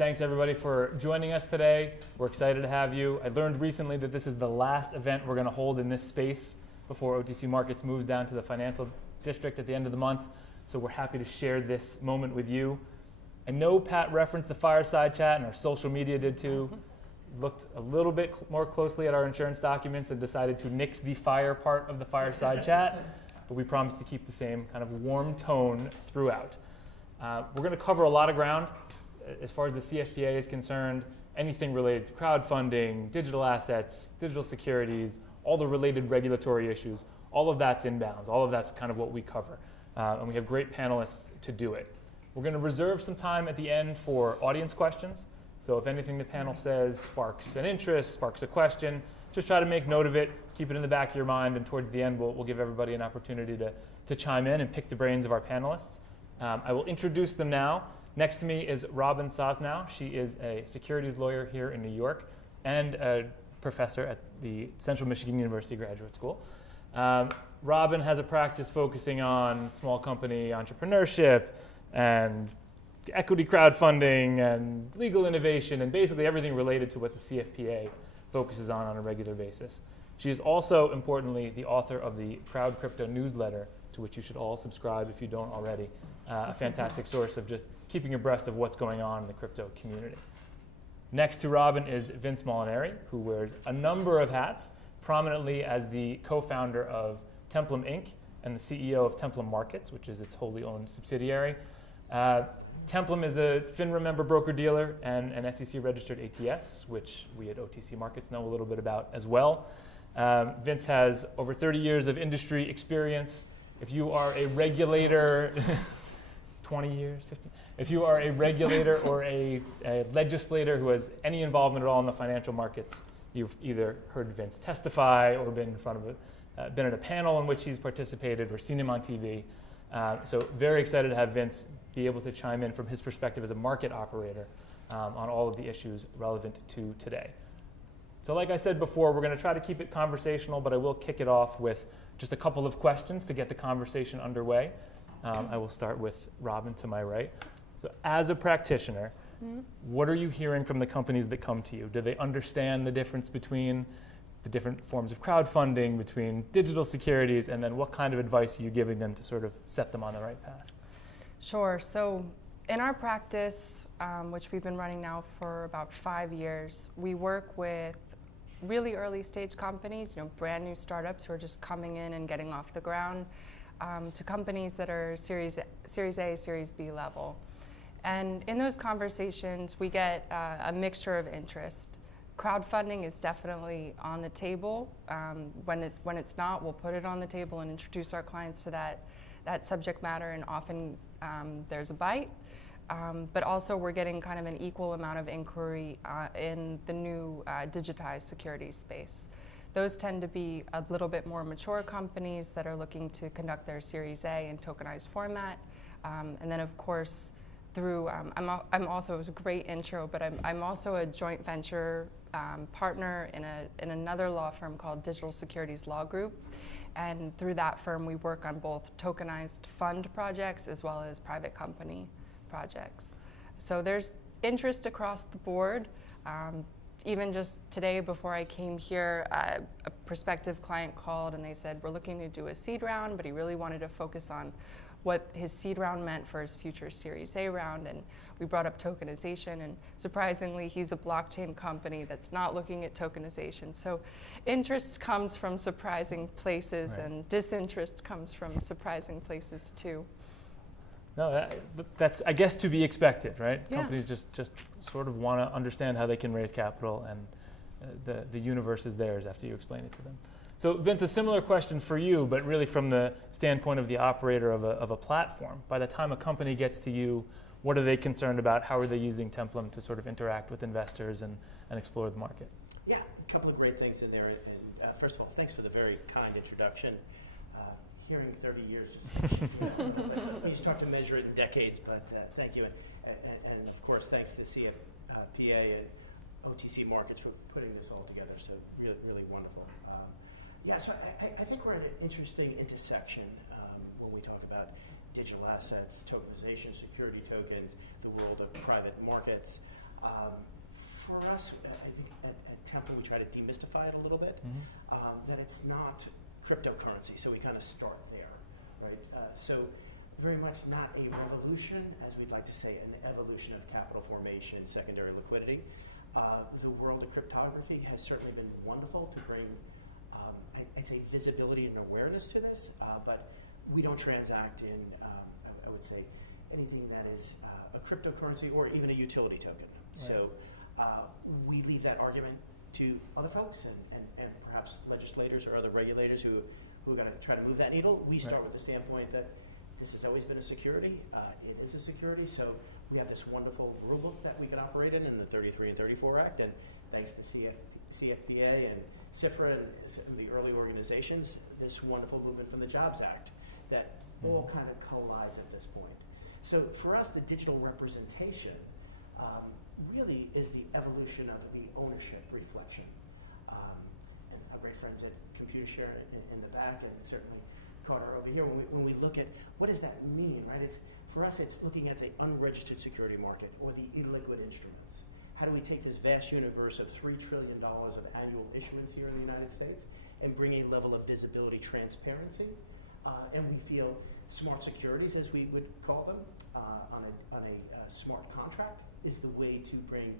Thanks everybody for joining us today. We're excited to have you. I learned recently that this is the last event we're going to hold in this space before OTC Markets moves down to the financial district at the end of the month. So we're happy to share this moment with you. I know Pat referenced the fireside chat and our social media did too. Looked a little bit more closely at our insurance documents and decided to nix the fire part of the fireside chat, but we promised to keep the same kind of warm tone throughout. We're going to cover a lot of ground. As far as the CfPA is concerned, anything related to crowdfunding, digital assets, digital securities, all the related regulatory issues, all of that's inbounds. All of that's kind of what we cover. And we have great panelists to do it. We're going to reserve some time at the end for audience questions. So if anything the panel says sparks an interest, sparks a question, just try to make note of it, keep it in the back of your mind, and towards the end we'll give everybody an opportunity to chime in and pick the brains of our panelists. I will introduce them now. Next to me is Robin Sosnow. She is a securities lawyer here in New York and a professor at the Central Michigan University Graduate School. Robin has a practice focusing on small company entrepreneurship and equity crowdfunding and legal innovation and basically everything related to what the CfPA focuses on a regular basis. She is also, importantly, the author of the Crowd Crypto newsletter, to which you should all subscribe if you don't already. A fantastic source of just keeping abreast of what's going on in the crypto community. Next to Robin is Vince Molinari, who wears a number of hats, prominently as the co-founder of Templum Inc. and the CEO of Templum Markets, which is its wholly owned subsidiary. Templum is a FINRA member broker-dealer and an SEC-registered ATS, which we at OTC Markets know a little bit about as well. Vince has over 30 years of industry experience. If you are a regulator, 20 years, 15. If you are a regulator or a legislator who has any involvement at all in the financial markets, you've either heard Vince testify or been in front of been at a panel in which he's participated or seen him on TV. So very excited to have Vince be able to chime in from his perspective as a market operator on all of the issues relevant to today. So like I said before, we're going to try to keep it conversational, but I will kick it off with just a couple of questions to get the conversation underway. I will start with Robin to my right. So as a practitioner, what are you hearing from the companies that come to you? Do they understand the difference between the different forms of crowdfunding, between digital securities, and then what kind of advice are you giving them to sort of set them on the right path? Sure. So in our practice, which we've been running now for about 5 years, we work with really early stage companies, brand new startups who are just coming in and getting off the ground, to companies that are Series A, Series B level. And in those conversations, we get a mixture of interest. Crowdfunding is definitely on the table. When it's not, we'll put it on the table and introduce our clients to that subject matter, and often there's a bite. But also we're getting kind of an equal amount of inquiry in the new digitized securities space. Those tend to be a little bit more mature companies that are looking to conduct their Series A in tokenized format. And then of course, through, I'm also, it was a great intro, but I'm also a joint venture partner in another law firm called Digital Securities Law Group. And through that firm, we work on both tokenized fund projects as well as private company projects. So there's interest across the board. Even just today before I came here, a prospective client called and they said, we're looking to do a seed round, but he really wanted to focus on what his seed round meant for his future Series A round. And we brought up tokenization, and surprisingly, he's a blockchain company that's not looking at tokenization. So interest comes from surprising places, right, and disinterest comes from surprising places too. No, that's, I guess, to be expected, right? Yeah. Companies just sort of want to understand how they can raise capital, and the universe is theirs after you explain it to them. So Vince, a similar question for you, but really from the standpoint of the operator of a platform. By the time a company gets to you, what are they concerned about? How are they using Templum to sort of interact with investors and explore the market? Yeah, a couple of great things in there. And first of all, thanks for the very kind introduction. Hearing 30 years, you start to measure it in decades, but thank you. And of course, thanks to CfPA and OTC Markets for putting this all together. So really, really wonderful. So I think we're at an interesting intersection when we talk about digital assets, tokenization, security tokens, the world of private markets. For us, I think at Templum we try to demystify it a little bit, that it's not cryptocurrency, so we kind of start there, right? So very much not a revolution, as we'd like to say, an evolution of capital formation, secondary liquidity. The world of cryptography has certainly been wonderful to bring, I'd say, visibility and awareness to this, but we don't transact in, I would say, anything that is a cryptocurrency or even a utility token. Right. So we leave that argument to other folks and perhaps legislators or other regulators who are going to try to move that needle. We start with the standpoint that this has always been a security. It is a security, so we have this wonderful rule book that we can operate in the 33 and 34 Act, and thanks to CfPA and CIFRA and the early organizations, this wonderful movement from the Jobs Act that all kind of collides at this point. So for us, the digital representation really is the evolution of the ownership reflection. And our great friends at Computershare in the back, and certainly Carter over here, when we look at what does that mean, right? For us, it's looking at the unregistered security market or the illiquid instruments. How do we take this vast universe of $3 trillion of annual issuance here in the United States and bring a level of visibility, transparency, and we feel smart securities, as we would call them, on a smart contract is the way to bring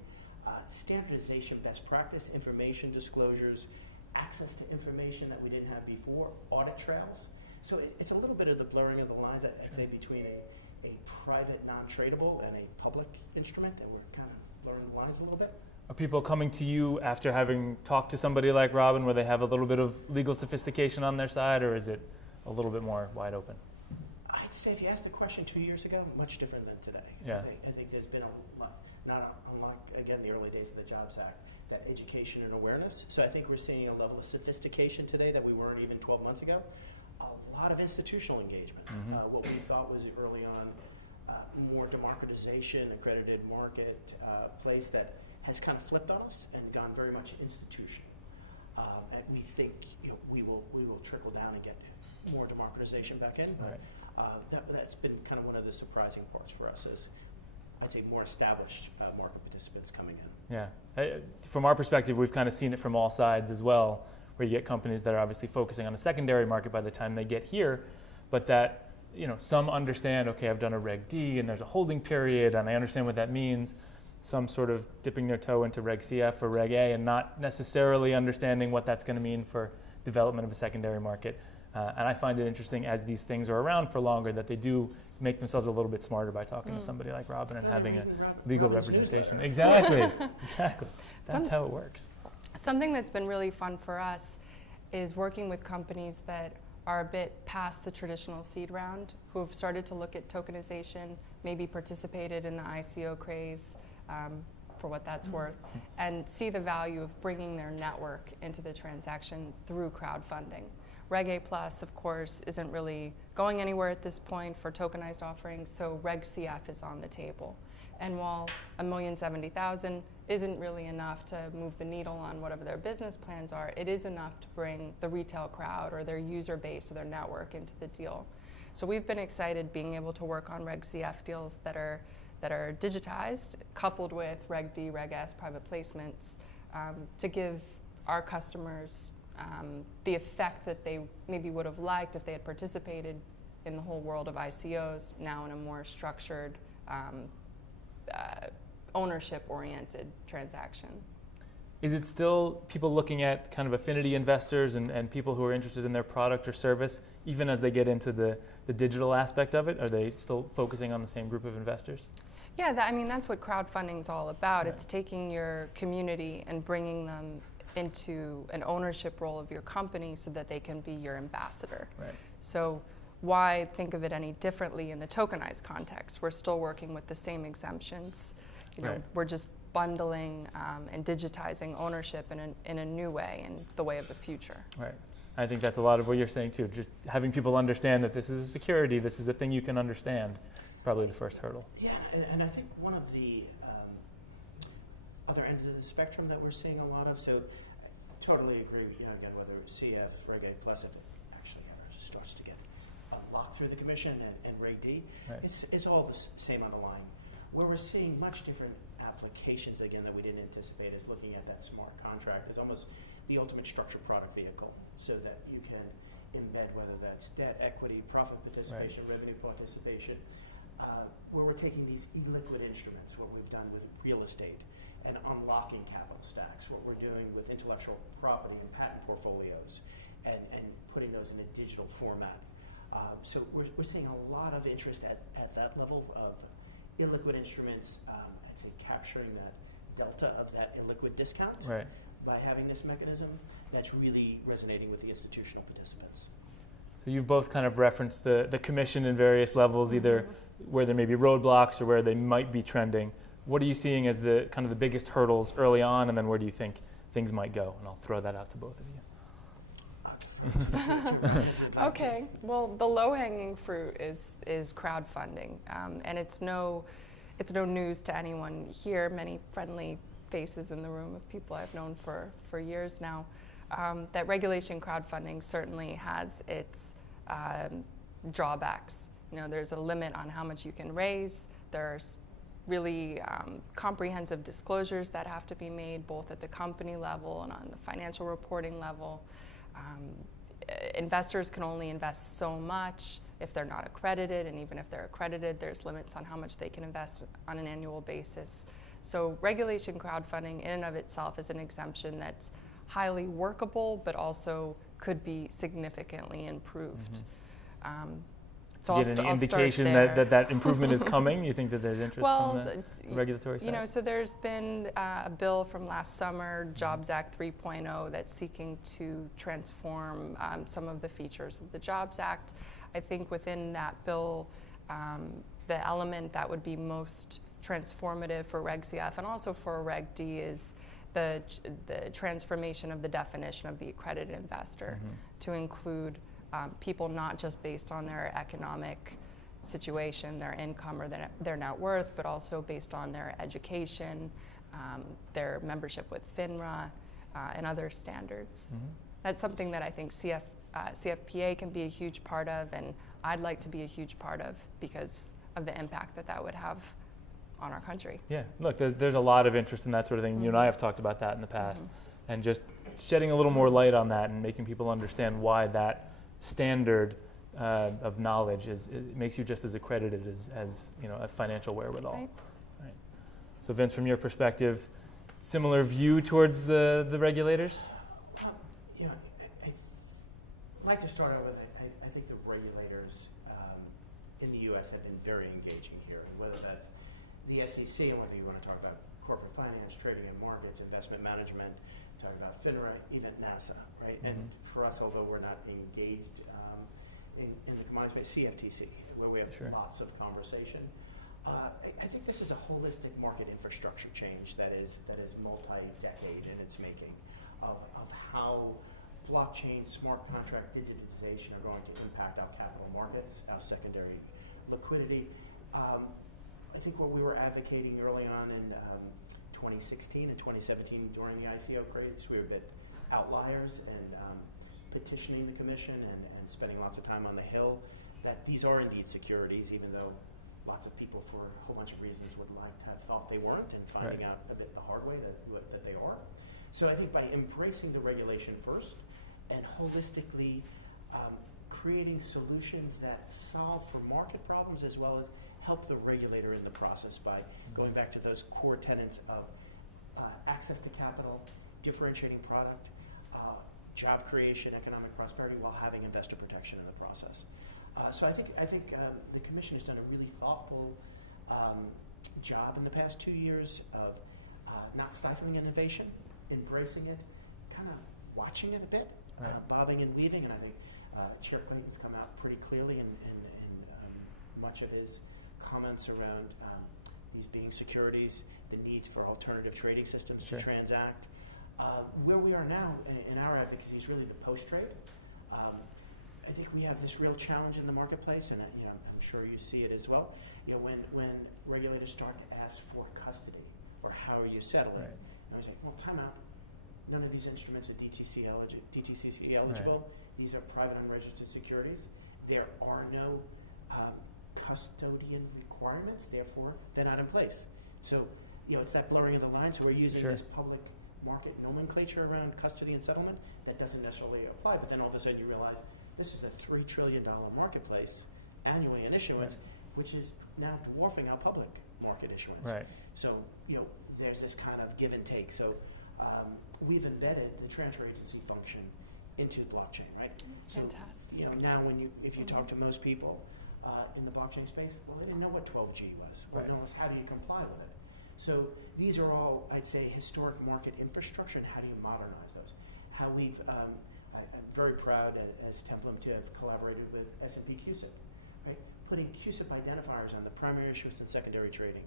standardization, best practice, information disclosures, access to information that we didn't have before, audit trails. So it's a little bit of the blurring of the lines, I'd say, between a private, non-tradable and a public instrument, and we're kind of blurring the lines a little bit. Are people coming to you after having talked to somebody like Robin where they have a little bit of legal sophistication on their side, or is it a little bit more wide open? I'd say if you asked the question 2 years ago, much different than today. Yeah. I think there's been not unlike, again, the early days of the Jobs Act, that education and awareness. So I think we're seeing a level of sophistication today that we weren't even 12 months ago. A lot of institutional engagement. What we thought was early on more democratization, accredited market place that has kind of flipped on us and gone very much institutional. And we think we will trickle down and get more democratization back in. But that's been kind of one of the surprising parts for us as, I'd say, more established market participants coming in. Yeah. From our perspective, we've kind of seen it from all sides as well, where you get companies that are obviously focusing on a secondary market by the time they get here, but that some understand, okay, I've done a Reg D and there's a holding period and I understand what that means. Some sort of dipping their toe into Reg CF or Reg A and not necessarily understanding what that's going to mean for development of a secondary market. And I find it interesting as these things are around for longer that they do make themselves a little bit smarter by talking to somebody like Robin and having a legal representation. Exactly. That's how it works. Something that's been really fun for us is working with companies that are a bit past the traditional seed round, who have started to look at tokenization, maybe participated in the ICO craze, for what that's worth, and see the value of bringing their network into the transaction through crowdfunding. Reg A Plus, of course, isn't really going anywhere at this point for tokenized offerings, so Reg CF is on the table. And while $1,070,000 isn't really enough to move the needle on whatever their business plans are, it is enough to bring the retail crowd or their user base or their network into the deal. So we've been excited being able to work on Reg CF deals that are digitized, coupled with Reg D, Reg S private placements, to give our customers the effect that they maybe would have liked if they had participated in the whole world of ICOs, now in a more structured, ownership-oriented transaction. Is it still people looking at kind of affinity investors and people who are interested in their product or service, even as they get into the digital aspect of it? Are they still focusing on the same group of investors? Yeah, that's what crowdfunding is all about. Right. It's taking your community and bringing them into an ownership role of your company so that they can be your ambassador. Right. So why think of it any differently in the tokenized context? We're still working with the same exemptions. We're just bundling and digitizing ownership in a new way, in the way of the future. Right. I think that's a lot of what you're saying too. Just having people understand that this is a security, this is a thing you can understand, probably the first hurdle. Yeah, and I think one of the other ends of the spectrum that we're seeing a lot of, so I totally agree, again, whether it's CF, Reg A Plus, if it actually ever starts to get unlocked through the commission and Reg D, right. It's all the same on the line. Where we're seeing much different applications, again, that we didn't anticipate, is looking at that smart contract as almost the ultimate structured product vehicle, so that you can embed, whether that's debt, equity, profit participation, revenue participation, where we're taking these illiquid instruments, what we've done with real estate, and unlocking capital stacks, what we're doing with intellectual property and patent portfolios, and putting those in a digital format. So we're seeing a lot of interest at that level of illiquid instruments, I'd say capturing that delta of that illiquid discount by having this mechanism. That's really resonating with the institutional participants. So you've both kind of referenced the commission in various levels, either where there may be roadblocks or where they might be trending. What are you seeing as the kind of the biggest hurdles early on, and then where do you think things might go? And I'll throw that out to both of you. Okay, well, the low-hanging fruit is crowdfunding, and it's no news to anyone here. Many friendly faces in the room of people I've known for years now. That regulation crowdfunding certainly has its drawbacks. You know, there's a limit on how much you can raise. There's really comprehensive disclosures that have to be made both at the company level and on the financial reporting level. Investors can only invest so much if they're not accredited, and even if they're accredited, there's limits on how much they can invest on an annual basis. So regulation crowdfunding in and of itself is an exemption that's highly workable, but also could be significantly improved. So you get any indication that improvement is coming? You think that there's interest from the regulatory side? You know, so there's been a bill from last summer, Jobs Act 3.0, that's seeking to transform some of the features of the Jobs Act. I think within that bill, the element that would be most transformative for Reg CF and also for Reg D is the transformation of the definition of the accredited investor to include people not just based on their economic situation, their income, or their net worth, but also based on their education, their membership with FINRA, and other standards. That's something that I think CfPA can be a huge part of, and I'd like to be a huge part of because of the impact that would have on our country. Yeah, look, there's a lot of interest in that sort of thing. You and I have talked about that in the past, and just shedding a little more light on that and making people understand why that standard of knowledge it makes you just as accredited as you know, a financial wherewithal. Right. So Vince, from your perspective, similar view towards the regulators? You know, I'd like to start out with I think the regulators in the U.S. have been very engaging here, whether that's the SEC, and whether you want to talk about corporate finance, trading and markets, investment management, talk about FINRA, even NASA, right? And for us, although we're not engaged in the commodity space, CFTC, where we have lots of conversation. I think this is a holistic market infrastructure change that is multi-decade in its making of how blockchain, smart contract digitization are going to impact our capital markets, our secondary liquidity. I think what we were advocating early on in 2016 and 2017 during the ICO craze, we were a bit outliers and petitioning the commission and spending lots of time on the Hill, that these are indeed securities, even though lots of people for a whole bunch of reasons would like to have thought they weren't, and finding out a bit the hard way that they are. So I think by embracing the regulation first and holistically creating solutions that solve for market problems as well as help the regulator in the process by going back to those core tenets of access to capital, differentiating product, job creation, economic prosperity, while having investor protection in the process. So I think the Commission has done a really thoughtful job in the past 2 years of not stifling innovation, embracing it, kind of watching it a bit, bobbing and weaving, and I think Chair Clayton's come out pretty clearly in much of his comments around these being securities, the need for alternative trading systems to transact. Where we are now in our advocacy is really the post-trade. I think we have this real challenge in the marketplace, and I'm sure you see it as well. You know, when regulators start to ask for custody or how are you settling, and I was like, well, time out. None of these instruments are DTCC eligible. These are private unregistered securities. There are no custodian requirements, therefore they're not in place. So it's that blurring of the lines. So we're using Sure. this public market nomenclature around custody and settlement that doesn't necessarily apply, but then all of a sudden you realize this is a $3 trillion marketplace annually in issuance, which is now dwarfing our public market issuance. Right. So, there's this kind of give and take. So we've embedded the transfer agency function into blockchain, right? Fantastic. So, now if you talk to most people in the blockchain space, well, they didn't know what 12G was. Well, Right. they don't know how do you comply with it. So these are all, I'd say, historic market infrastructure, and how do you modernize those? How I'm very proud as Templum to have collaborated with S&P CUSIP, right? Putting CUSIP identifiers on the primary issuance and secondary trading.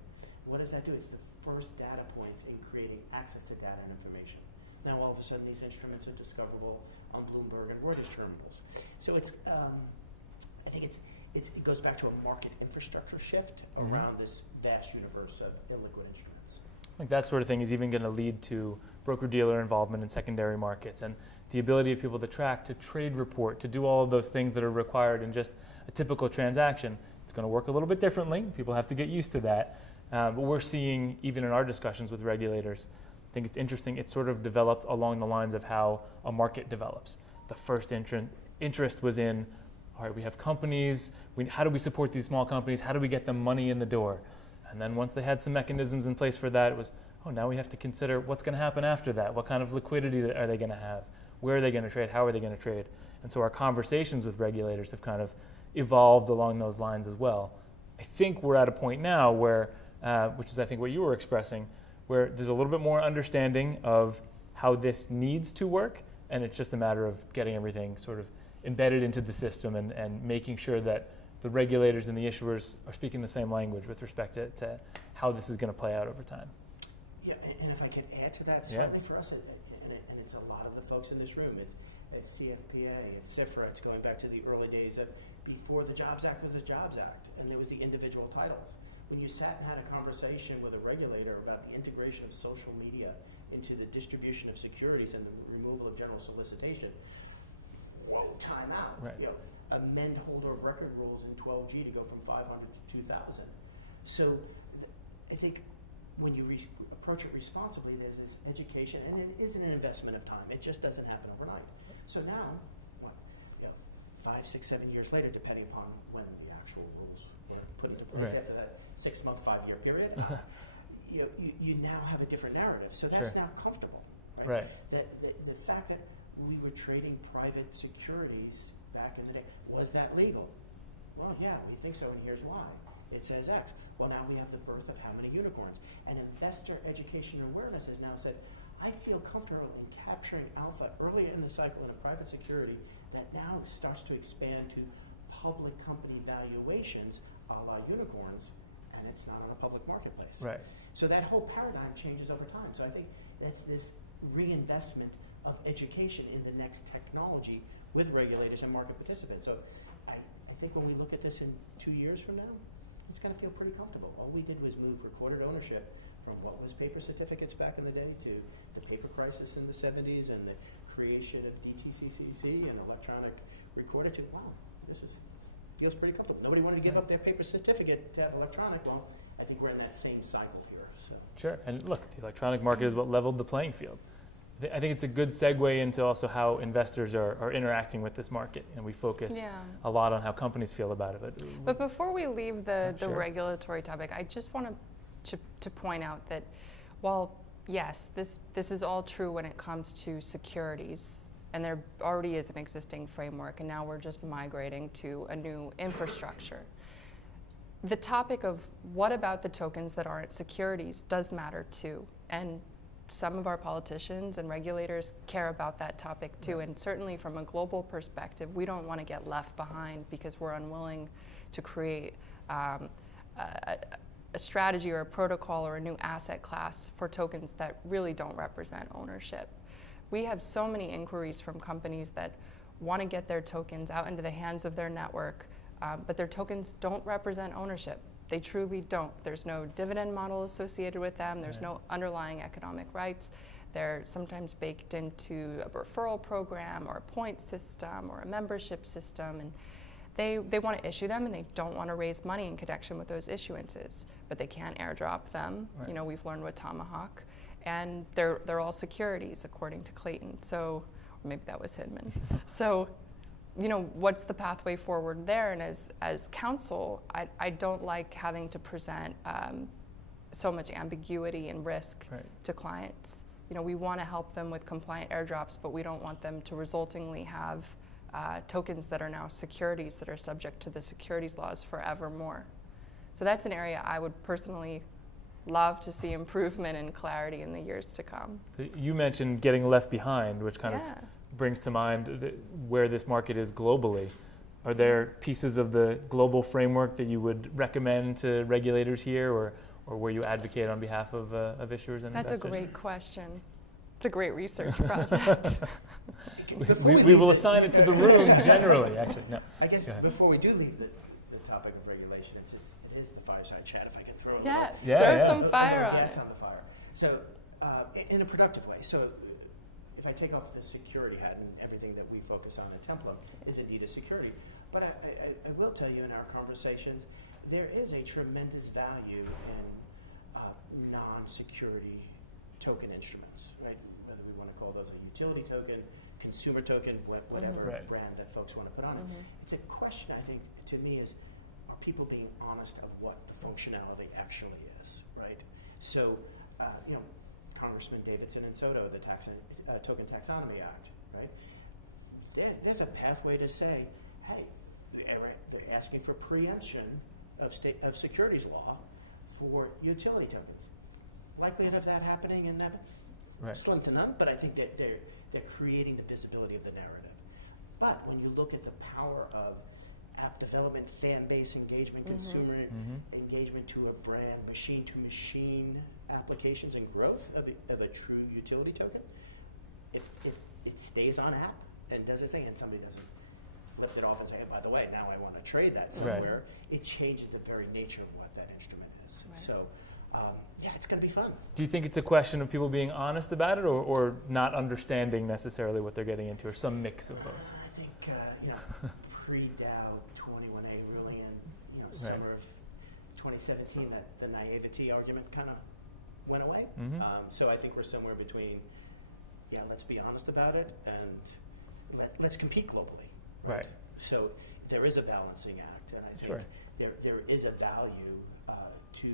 What does that do? It's the first data points in creating access to data and information. Now all of a sudden these instruments are discoverable on Bloomberg and Reuters terminals. So it's, I think it goes back to a market infrastructure shift around this vast universe of illiquid instruments. I think that sort of thing is even going to lead to broker-dealer involvement in secondary markets and the ability of people to track, to trade report, to do all of those things that are required in just a typical transaction. It's going to work a little bit differently. People have to get used to that. But we're seeing, even in our discussions with regulators, I think it's interesting, it's sort of developed along the lines of how a market develops. The first interest was in, all right, we have companies, how do we support these small companies? How do we get them money in the door? And then once they had some mechanisms in place for that, it was, now we have to consider what's going to happen after that. What kind of liquidity are they going to have? Where are they going to trade? How are they going to trade? And so our conversations with regulators have kind of evolved along those lines as well. I think we're at a point now where, which is I think what you were expressing, where there's a little bit more understanding of how this needs to work, and it's just a matter of getting everything sort of embedded into the system and making sure that the regulators and the issuers are speaking the same language with respect to how this is going to play out over time. Yeah, and if I can add to that, certainly for us, and it's a lot of the folks in this room, it's CfPA, it's CIFRA, it's going back to the early days of before the Jobs Act was the Jobs Act, and there was the individual titles. When you sat and had a conversation with a regulator about the integration of social media into the distribution of securities and the removal of general solicitation, whoa, time out. Right. Amend holder of record rules in 12G to go from 500 to 2,000. So I think when you approach it responsibly, there's this education, and it isn't an investment of time. It just doesn't happen overnight. So now, 5, 6, 7 years later, depending upon when the actual rules were put into place after that 6-month, 5-year period, you now have a different narrative. So that's now comfortable. Right? The fact that we were trading private securities back in the day, was that legal? Well, yeah, we think so, and here's why. It says X. Well, now we have the birth of how many unicorns? And investor education and awareness has now said, I feel comfortable in capturing alpha earlier in the cycle in a private security that now starts to expand to public company valuations a la unicorns, and it's not on a public marketplace. Right. So that whole paradigm changes over time. So I think it's this reinvestment of education in the next technology with regulators and market participants. So I think when we look at this in 2 years from now, it's going to feel pretty comfortable. All we did was move recorded ownership from what was paper certificates back in the day to the paper crisis in the 70s and the creation of DTCCC and electronic recorded to, wow, feels pretty comfortable. Nobody wanted to give up their paper certificate to have electronic. Well, I think we're in that same cycle here. So. Sure, and look, the electronic market is what leveled the playing field. I think it's a good segue into also how investors are interacting with this market, and we focus a lot on how companies feel about it. But before we leave the Sure. regulatory topic, I just want to point out that while, yes, this is all true when it comes to securities, and there already is an existing framework, and now we're just migrating to a new infrastructure. The topic of what about the tokens that aren't securities does matter too, and some of our politicians and regulators care about that topic too, and certainly from a global perspective, we don't want to get left behind because we're unwilling to create a strategy or a protocol or a new asset class for tokens that really don't represent ownership. We have so many inquiries from companies that want to get their tokens out into the hands of their network, but their tokens don't represent ownership. They truly don't. There's no dividend model associated with them. There's no underlying economic rights. They're sometimes baked into a referral program or a point system or a membership system. And they want to issue them and they don't want to raise money in connection with those issuances, but they can't airdrop them. Right. You know, we've learned with Tomahawk, and they're all securities according to Clayton. So, or maybe that was Hidman. So, you know, what's the pathway forward there? And as counsel, I don't like having to present so much ambiguity and risk Right. to clients. You know, we want to help them with compliant airdrops, but we don't want them to resultingly have tokens that are now securities that are subject to the securities laws forevermore. So that's an area I would personally love to see improvement and clarity in the years to come. You mentioned getting left behind, which kind Yeah. of brings to mind where this market is globally. Are there pieces of the global framework that you would recommend to regulators here, or where you advocate on behalf of issuers and That's investors? a great question. It's a great research project. We will assign it to the room generally, actually. No. I guess Go ahead. before we do leave the topic of regulation, it is the fireside chat, if I can throw it. Yes, Yeah, there's yeah. some fire on Gas it. on the fire. So, in a productive way. So, if I take off the security hat, and everything that we focus on at Templum is indeed a security. But I will tell you, in our conversations, there is a tremendous value in non-security token instruments, right? Whether we want to call those a utility token, consumer token, whatever Right. brand that folks want to put on it. It's a question, I think, to me is, are people being honest of what the functionality actually is, right? So, you know, Congressman Davidson and Soto, the Token Taxonomy Act, right? There's a pathway to say, hey, they're asking for preemption of securities law for utility tokens. Likelihood of that happening in that Right. slim to none, but I think that they're creating the visibility of the narrative. But when you look at the power of app development, fan base engagement, consumer engagement to a brand, machine to machine applications and growth of a true utility token, if it stays on app and does its thing, and somebody doesn't lift it off and say, hey, by the way, now I want to trade that somewhere, it changes the very nature of what that instrument is. Right. So, yeah, it's going to be fun. Do you think it's a question of people being honest about it, or not understanding necessarily what they're getting into, or some mix of both? I think, you know, pre-Dow 21A ruling and, you know, summer of 2017, that the naivety argument kind of went away. So I think we're somewhere between, yeah, let's be honest about it, and let's compete globally. Right. So there is a balancing act, and I think Sure. there is a value to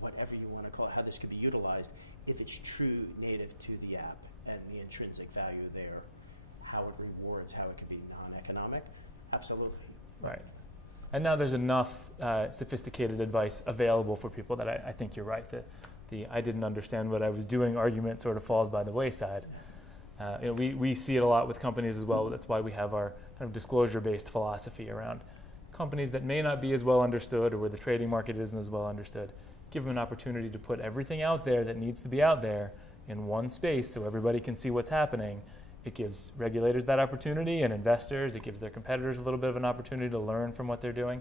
whatever you want to call it, how this could be utilized, if it's true native to the app and the intrinsic value there, how it rewards, how it could be non-economic. Absolutely. Right. And now there's enough sophisticated advice available for people that I think you're right. The I didn't understand what I was doing argument sort of falls by the wayside. You know, we see it a lot with companies as well. That's why we have our kind of disclosure-based philosophy around companies that may not be as well understood, or where the trading market isn't as well understood. Give them an opportunity to put everything out there that needs to be out there in one space so everybody can see what's happening. It gives regulators that opportunity, and investors. It gives their competitors a little bit of an opportunity to learn from what they're doing.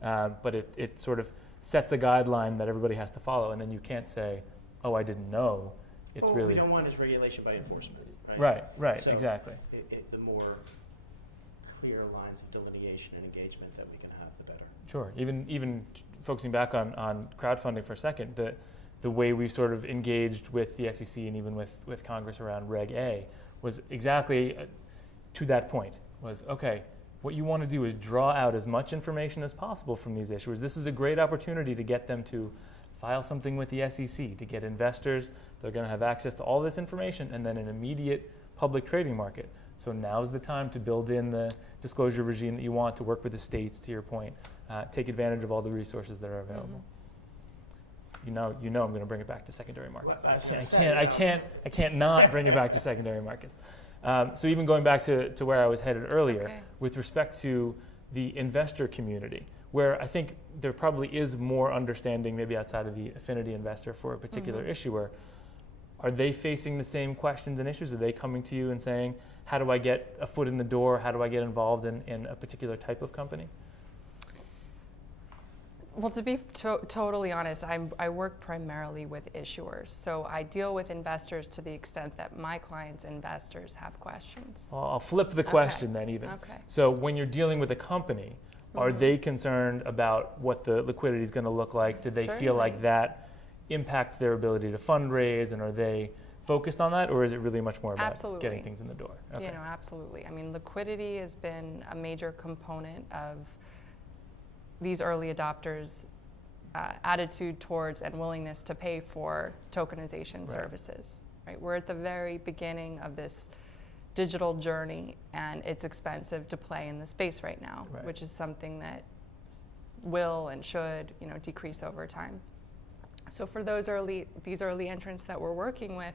But it sort of sets a guideline that everybody has to follow, and then you can't say, oh, I didn't know. It's what really... we don't want is regulation by enforcement, right? Right, So exactly. The more clear lines of delineation and engagement that we can have, the better. Sure. Even focusing back on crowdfunding for a second, the way we sort of engaged with the SEC and even with Congress around Reg A was exactly to that point, was, okay, what you want to do is draw out as much information as possible from these issuers. This is a great opportunity to get them to file something with the SEC, to get investors. They're going to have access to all this information, and then an immediate public trading market. So now's the time to build in the disclosure regime that you want, to work with the states, to your point, take advantage of all the resources that are available. You know, I'm going to bring it back to secondary markets. Well, I can't not bring it back to secondary markets. So even going back to where I was headed earlier, with respect to the investor community, where I think there probably is more understanding, maybe outside of the affinity investor for a particular issuer. Are they facing the same questions and issues? Are they coming to you and saying, how do I get a foot in the door? How do I get involved in a particular type of company? Well, to be totally honest, I work primarily with issuers. So I deal with investors to the extent that my clients' investors have questions. I'll flip the question then even. Okay. So when you're dealing with a company, Are they concerned about what the liquidity is going to look like? Do they feel like Certainly. that impacts their ability to fundraise, and are they focused on that, or is it really much more about Absolutely. getting things in the door? Okay. You know, absolutely. I mean, liquidity has been a major component of these early adopters' attitude towards and willingness to pay for tokenization Right. services. Right? We're at the very beginning of this digital journey, and it's expensive to play in the space right now, Right. which is something that will and should, you know, decrease over time. So for these early entrants that we're working with,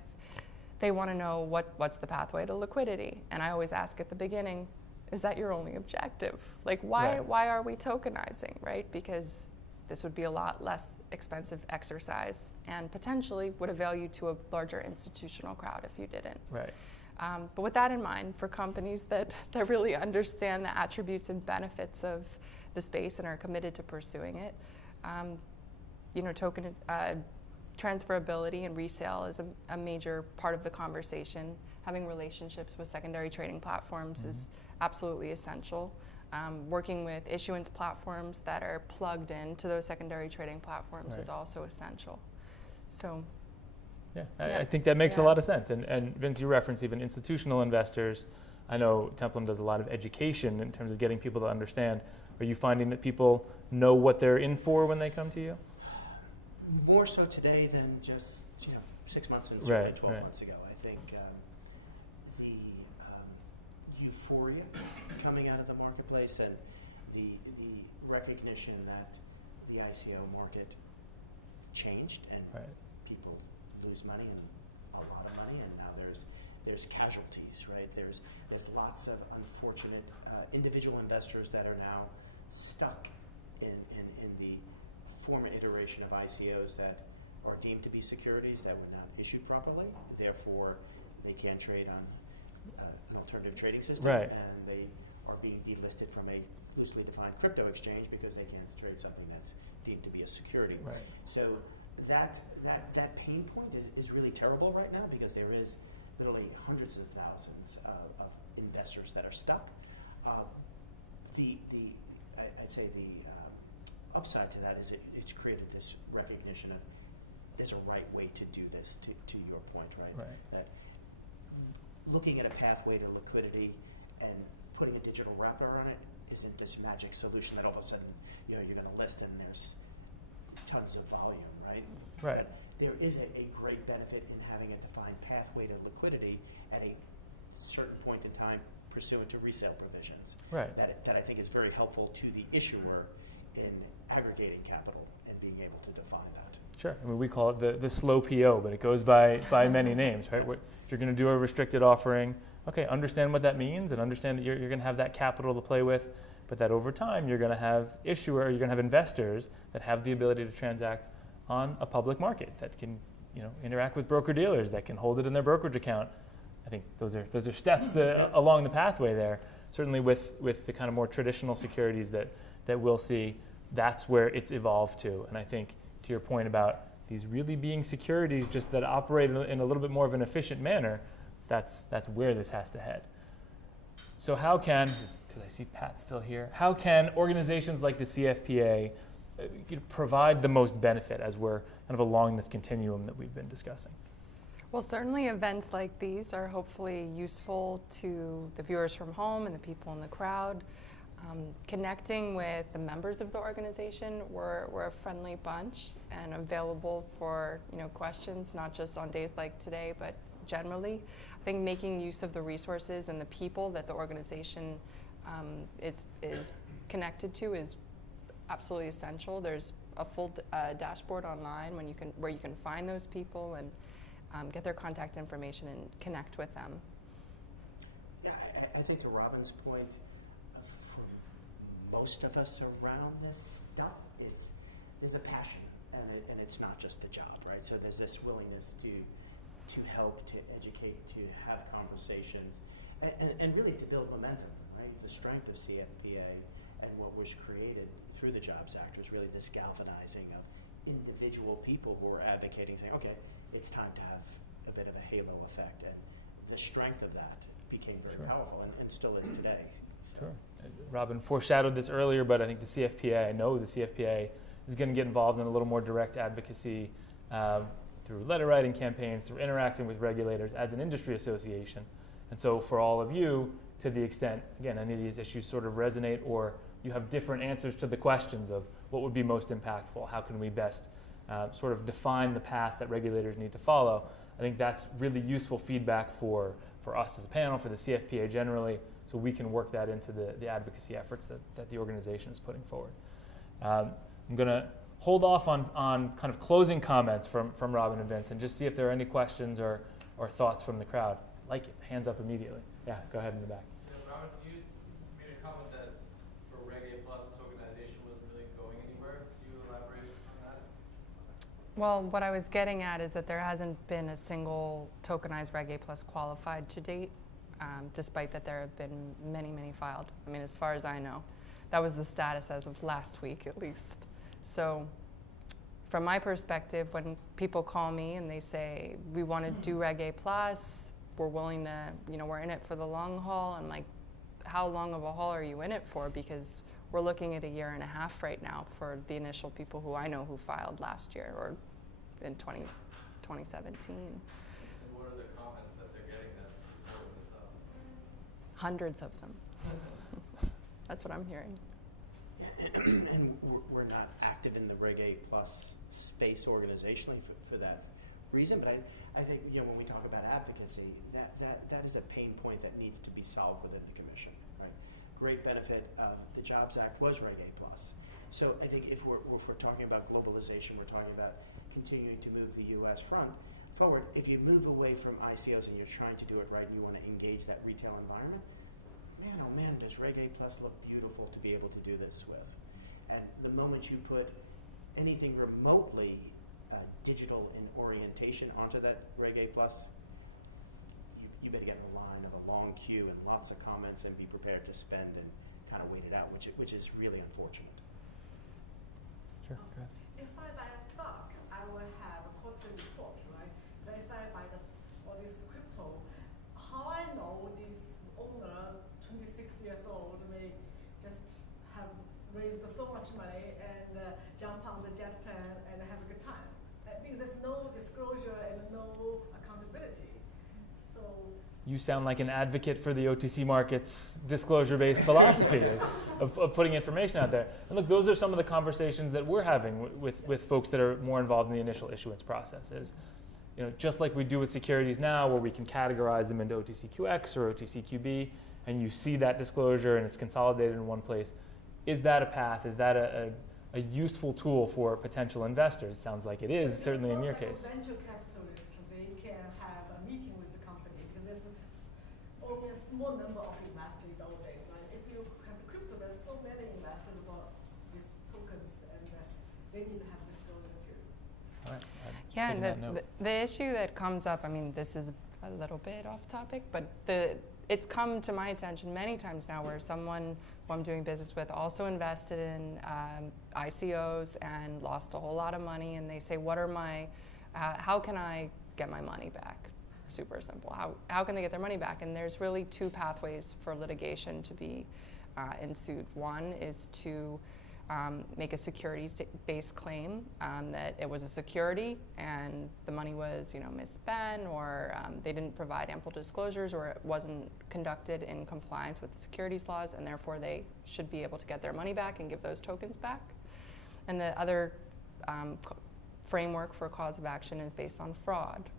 they want to know what's the pathway to liquidity. And I always ask at the beginning, is that your only objective? Like, why are we tokenizing, right? Because this would be a lot less expensive exercise and potentially would avail you to a larger institutional crowd if you didn't. Right. But with that in mind, for companies that really understand the attributes and benefits of the space and are committed to pursuing it, you know, transferability and resale is a major part of the conversation. Having relationships with secondary trading platforms is absolutely essential. Working with issuance platforms that are plugged into those secondary trading platforms is also essential. So, yeah, I think that makes a lot of sense. And Vince, you referenced even institutional investors. I know Templum does a lot of education in terms of getting people to understand. Are you finding that people know what they're in for when they come to you? More so today than just 6 months and Right, 12 right. months ago. I think the euphoria coming out of the marketplace and the recognition that the ICO market changed and Right. people lose money, and a lot of money, and now there's casualties, right? There's lots of unfortunate individual investors that are now stuck in the former iteration of ICOs that are deemed to be securities that were not issued properly. Therefore, they can't trade on an alternative trading system, Right. and they are being delisted from a loosely defined crypto exchange because they can't trade something that's deemed to be a security. Right. So that pain point is really terrible right now because there is literally hundreds of thousands of investors that are stuck. I'd say the upside to that is it's created this recognition of there's a right way to do this. To your point, right? Right. That looking at a pathway to liquidity and putting a digital wrapper on it isn't this magic solution that all of a sudden you're going to list and there's tons of volume, right? Right. But there is a great benefit in having a defined pathway to liquidity at a certain point in time pursuant to resale provisions. Right. That I think is very helpful to the issuer in aggregating capital and being able to define that. Sure. I mean, we call it the slow PO, but it goes by many names, right? If you're going to do a restricted offering, okay, understand what that means and understand that you're going to have that capital to play with, but that over time you're going to have you're going to have investors that have the ability to transact on a public market that can, interact with broker dealers, that can hold it in their brokerage account. I think those are steps along the pathway there. Certainly with the kind of more traditional securities that we'll see, that's where it's evolved to. And I think to your point about these really being securities just that operate in a little bit more of an efficient manner, that's where this has to head. So how can, because I see Pat still here, how can organizations like the CfPA provide the most benefit as we're kind of along this continuum that we've been discussing? Well, certainly events like these are hopefully useful to the viewers from home and the people in the crowd. Connecting with the members of the organization, we're a friendly bunch and available for questions, not just on days like today, but generally. I think making use of the resources and the people that the organization is connected to is absolutely essential. There's a full dashboard online where you can find those people and get their contact information and connect with them. Yeah, I think to Robin's point, for most of us around this stuff, there's a passion, and it's not just a job, right? So there's this willingness to help, to educate, to have conversations, and really to build momentum, right? The strength of CfPA and what was created through the Jobs Act was really this galvanizing of individual people who are advocating, saying, okay, it's time to have a bit of a halo effect. And the strength of that became very powerful and still is today. Sure. Robin foreshadowed this earlier, but I think the CfPA, I know the CfPA is going to get involved in a little more direct advocacy through letter writing campaigns, through interacting with regulators as an industry association. And so for all of you, to the extent, again, any of these issues sort of resonate or you have different answers to the questions of what would be most impactful, how can we best sort of define the path that regulators need to follow, I think that's really useful feedback for us as a panel, for the CfPA generally, so we can work that into the advocacy efforts that the organization is putting forward. I'm going to hold off on kind of closing comments from Robin and Vince and just see if there are any questions or thoughts from the crowd. Like it, hands up immediately. Yeah, go ahead in the back. Yeah, Robin, you made a comment that for Reg A plus tokenization wasn't really going anywhere. Can you elaborate on that? Well, what I was getting at is that there hasn't been a single tokenized Reg A plus qualified to date, despite that there have been many, many filed. I mean, as far as I know, that was the status as of last week at least. So from my perspective, when people call me and they say, we want to do Reg A plus, we're willing to, we're in it for the long haul, I'm like, how long of a haul are you in it for? Because we're looking at 1.5 years right now for the initial people who I know who filed last year or in 2017. And what are the comments that they're getting that is holding this up? Hundreds of them. That's what I'm hearing. And we're not active in the Reg A plus space organizationally for that reason, but I think when we talk about advocacy, that is a pain point that needs to be solved within the commission. Right? Great benefit of the Jobs Act was Reg A plus. So I think if we're talking about globalization, we're talking about continuing to move the U.S. front forward. If you move away from ICOs and you're trying to do it right and you want to engage that retail environment, man, oh man, does Reg A plus look beautiful to be able to do this with. And the moment you put anything remotely digital in orientation onto that Reg A plus, you better get in the line of a long queue and lots of comments and be prepared to spend and kind of wait it out, which is really unfortunate. Sure, go ahead. If I buy a stock, I will have a quarterly report, right? But if I buy all this crypto, how I know this owner, 26 years old, may just have raised so much money and jump on the jet plane and have a good time? Because there's no disclosure and no accountability. So You sound like an advocate for the OTC markets disclosure-based philosophy of putting information out there. And look, those are some of the conversations that we're having with folks that are more involved in the initial issuance process. Is, just like we do with securities now, where we can categorize them into OTCQX or OTCQB, and you see that disclosure and it's consolidated in one place. Is that a path? Is that a useful tool for potential investors? It sounds like it is, certainly in your case. Venture capitalists, they can have a meeting with the company because there's only a small number of investors nowadays, right? If you have crypto, there's so many investors about these tokens, and they need to have disclosure too. All right. Yeah, and the issue that comes up, I mean, this is a little bit off topic, but it's come to my attention many times now where someone who I'm doing business with also invested in ICOs and lost a whole lot of money, and they say, what are how can I get my money back? Super simple. How can they get their money back? And there's really two pathways for litigation to be ensued. One is to make a securities-based claim that it was a security and the money was, misspent, or they didn't provide ample disclosures, or it wasn't conducted in compliance with the securities laws, and therefore they should be able to get their money back and give those tokens back. And the other framework for a cause of action is based on fraud.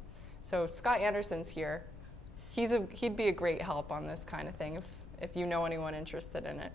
So Scott Anderson's here. He'd be a great help on this kind of thing if you know anyone interested in it.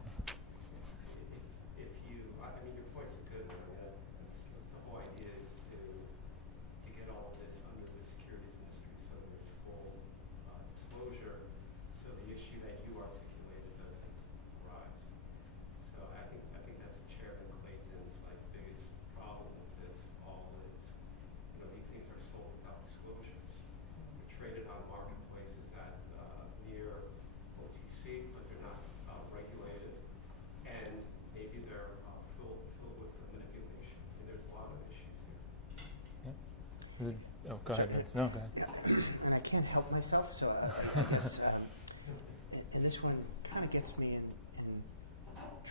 Oh, go ahead, Vince. No, go ahead. And I can't help myself, so and this one kind of gets me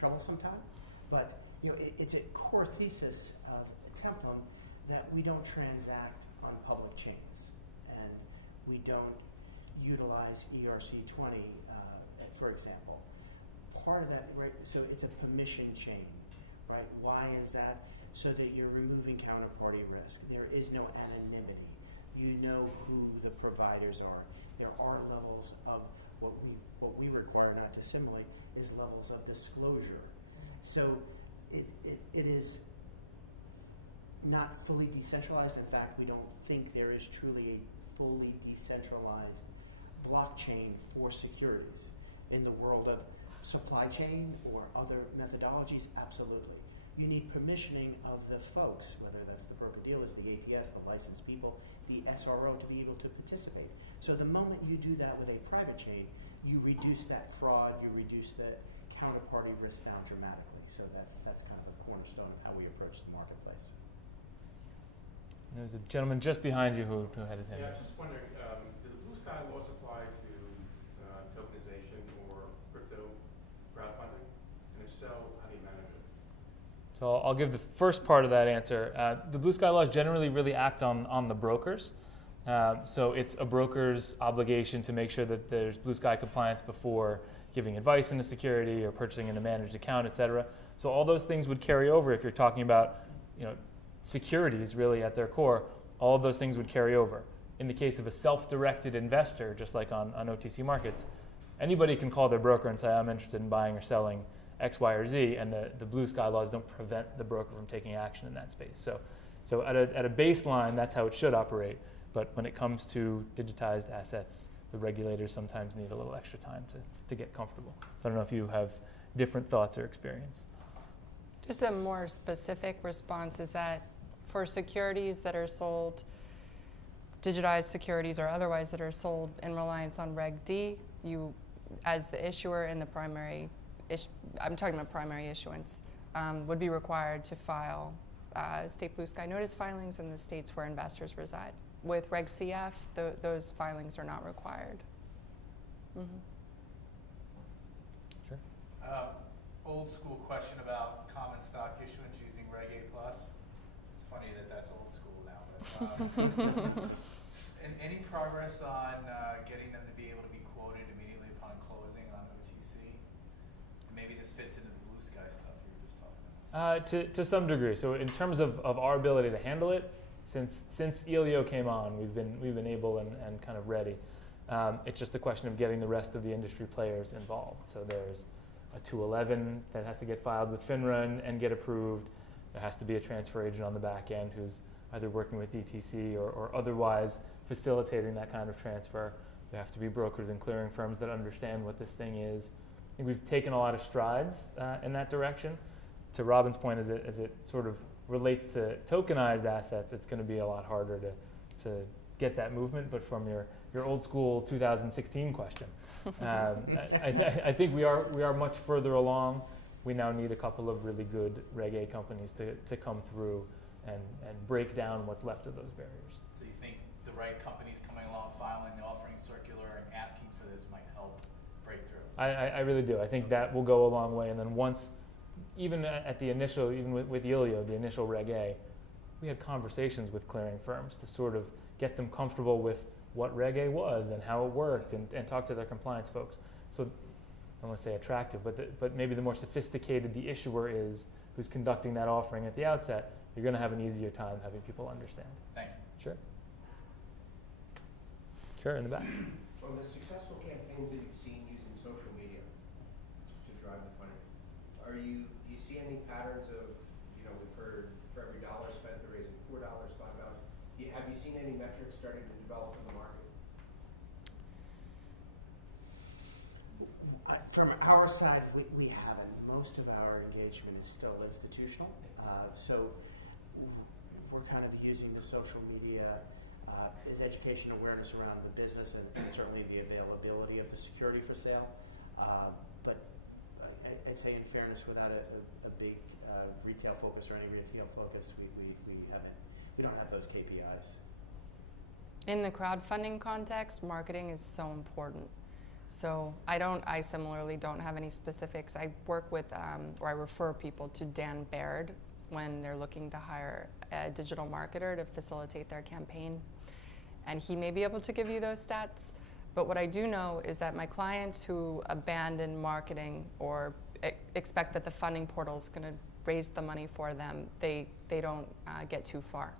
troublesome time. But it's a core thesis of Templum that we don't transact on public chains, and we don't utilize ERC20, for example. Part of that, right? So it's a permission chain, right? Why is that? So that you're removing counterparty risk. There is no anonymity. You know who the providers are. There are levels of what we require, not dissimilarly, is levels of disclosure. So it is not fully decentralized. In fact, we don't think there is truly a fully decentralized blockchain for securities. In the world of supply chain or other methodologies, absolutely. You need permissioning of the folks, whether that's the broker-dealers, the ATS, the licensed people, the SRO, to be able to participate. So the moment you do that with a private chain, you reduce that fraud, you reduce the counterparty risk down dramatically. So that's kind of a cornerstone of how we approach the marketplace. There's a gentleman just behind you who had his hand Yeah, I raised. was just wondering, do the blue sky laws apply to tokenization or crypto crowdfunding? And if so, how do you manage it? So I'll give the first part of that answer. The blue sky laws generally really act on the brokers. So it's a broker's obligation to make sure that there's blue sky compliance before giving advice in the security or purchasing in a managed account, et cetera. So all those things would carry over if you're talking about, securities really at their core. All of those things would carry over. In the case of a self-directed investor, just like on OTC markets, anybody can call their broker and say, I'm interested in buying or selling X, Y, or Z, and the blue sky laws don't prevent the broker from taking action in that space. So at a baseline, that's how it should operate. But when it comes to digitized assets, the regulators sometimes need a little extra time to get comfortable. So I don't know if you have different thoughts or experience. Just a more specific response is that for securities that are sold, digitized securities or otherwise that are sold in reliance on Reg D, you, as the issuer in the primary, I'm talking about primary issuance, would be required to file state blue sky notice filings in the states where investors reside. With Reg CF, those filings are not required. Mm-hmm. Sure. Old school question about common stock issuance using Reg A+. It's funny that that's old school now. But, and any progress on getting them to be able to be quoted immediately upon closing on OTC? Maybe this fits into the blue sky stuff you were just talking about. To some degree. So in terms of our ability to handle it, since Elio came on, we've been able and kind of ready. It's just a question of getting the rest of the industry players involved. So there's a 211 that has to get filed with FINRA and get approved. There has to be a transfer agent on the back end who's either working with DTC or otherwise facilitating that kind of transfer. There have to be brokers and clearing firms that understand what this thing is. I think we've taken a lot of strides in that direction. To Robin's point, as it sort of relates to tokenized assets, it's going to be a lot harder to get that movement. But from your old school 2016 question, I think we are much further along. We now need a couple of really good Reg A companies to come through and break down what's left of those barriers. So you think the right companies coming along, filing the offering circular and asking for this might help break through? I really do. I think that will go a long way. And then once, even at the initial, even with Elio, the initial Reg A, we had conversations with clearing firms to sort of get them comfortable with what Reg A was and how it worked and talk to their compliance folks. So I don't want to say attractive, but maybe the more sophisticated the issuer is who's conducting that offering at the outset, you're going to have an easier time having people understand. Thank you. Sure. Sure, in the back. From the successful campaigns that you've seen using social media to drive the funding, do you see any patterns of, we've heard for every dollar spent, they're raising $4, $5. Have you seen any metrics starting to develop in the market? From our side, we haven't. Most of our engagement is still institutional. So we're kind of using the social media as education awareness around the business and certainly the availability of the security for sale. But I'd say in fairness, without a big retail focus or any retail focus, we don't have those KPIs. In the crowdfunding context, marketing is so important. So I similarly don't have any specifics. I work with, or I refer people to Dan Baird when they're looking to hire a digital marketer to facilitate their campaign. And he may be able to give you those stats. But what I do know is that my clients who abandon marketing or expect that the funding portal is going to raise the money for them, they don't get too far.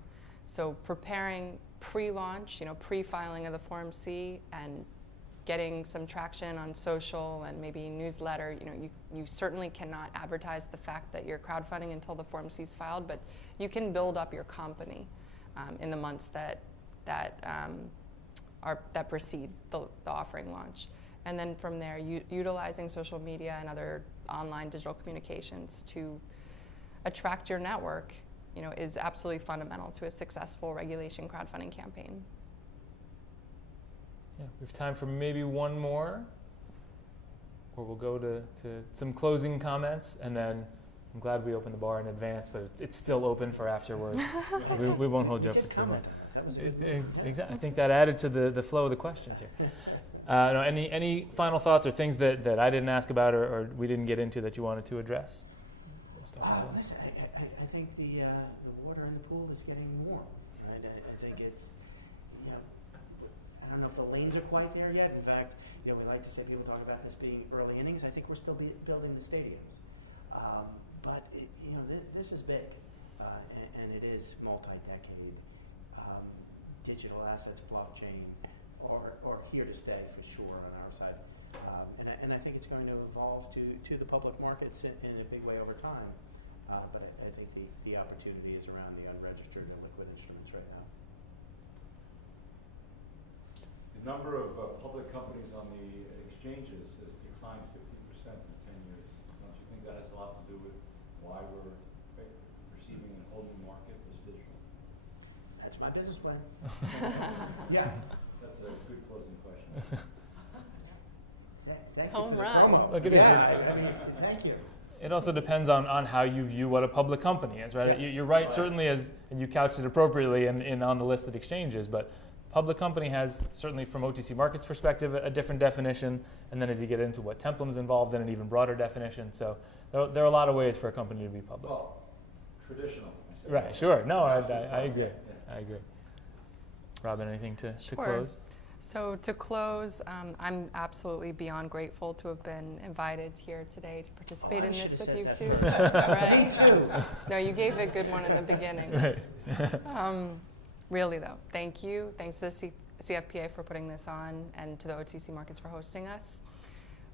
So preparing pre-launch, pre-filing of the Form C and getting some traction on social and maybe newsletter, you certainly cannot advertise the fact that you're crowdfunding until the Form C is filed, but you can build up your company in the months that precede the offering launch. And then from there, utilizing social media and other online digital communications to attract your network, is absolutely fundamental to a successful regulation crowdfunding campaign. Yeah, we have time for maybe one more, or we'll go to some closing comments, and then I'm glad we opened the bar in advance, but it's still open for afterwards. we won't hold you up for too much. Exactly. I think that added to the flow of the questions here. No, any final thoughts or things that I didn't ask about or we didn't get into that you wanted to address? Listen, I think the water in the pool is getting warm. Right? I think it's, I don't know if the lanes are quite there yet. In fact, we like to say, people talk about this being early innings. I think we're still building the stadiums. But this is big, and it is multi-decade. Digital assets, blockchain, are here to stay for sure on our side. And I think it's going to evolve to the public markets in a big way over time. But I think the opportunity is around the unregistered and liquid instruments right now. The number of public companies on the exchanges has declined 50% in 10 years. Don't you think that has a lot to do with why we're perceiving a whole new market as digital? That's my business plan. Yeah. That's a good closing question. Thank Home you for the run. promo. Look, it is. Thank you. It also depends on how you view what a public company is, right? You're right, certainly, and you couched it appropriately in on the listed exchanges, but public company has, certainly from OTC Markets perspective, a different definition, and then as you get into what Templum's involved in, an even broader definition. So there are a lot of ways for a company to be public. Well, traditional. Right, sure. No, I agree. Yeah. I agree. Robin, anything to close? So to close, I'm absolutely beyond grateful to have been invited here today to participate in this with you too. Right? Me too. No, you gave a good one in the beginning. Right. Really though, thank you. Thanks to the CfPA for putting this on and to the OTC Markets for hosting us.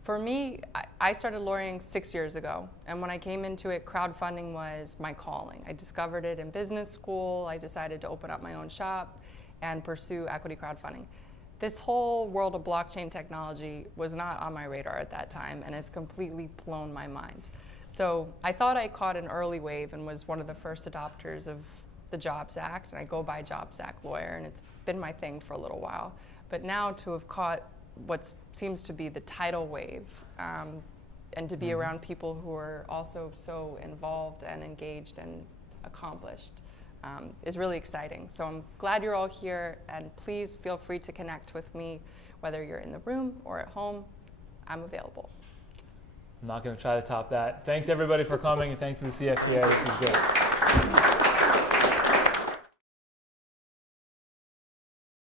For me, I started lawyering 6 years ago, and when I came into it, crowdfunding was my calling. I discovered it in business school. I decided to open up my own shop and pursue equity crowdfunding. This whole world of blockchain technology was not on my radar at that time, and it's completely blown my mind. So I thought I caught an early wave and was one of the first adopters of the Jobs Act, and I go by Jobs Act lawyer, and it's been my thing for a little while. But now to have caught what seems to be the tidal wave, and to be around people who are also so involved and engaged and accomplished is really exciting. So I'm glad you're all here, and please feel free to connect with me, whether you're in the room or at home. I'm available. I'm not going to try to top that. Thanks everybody for coming, and thanks to the CfPA. This was great.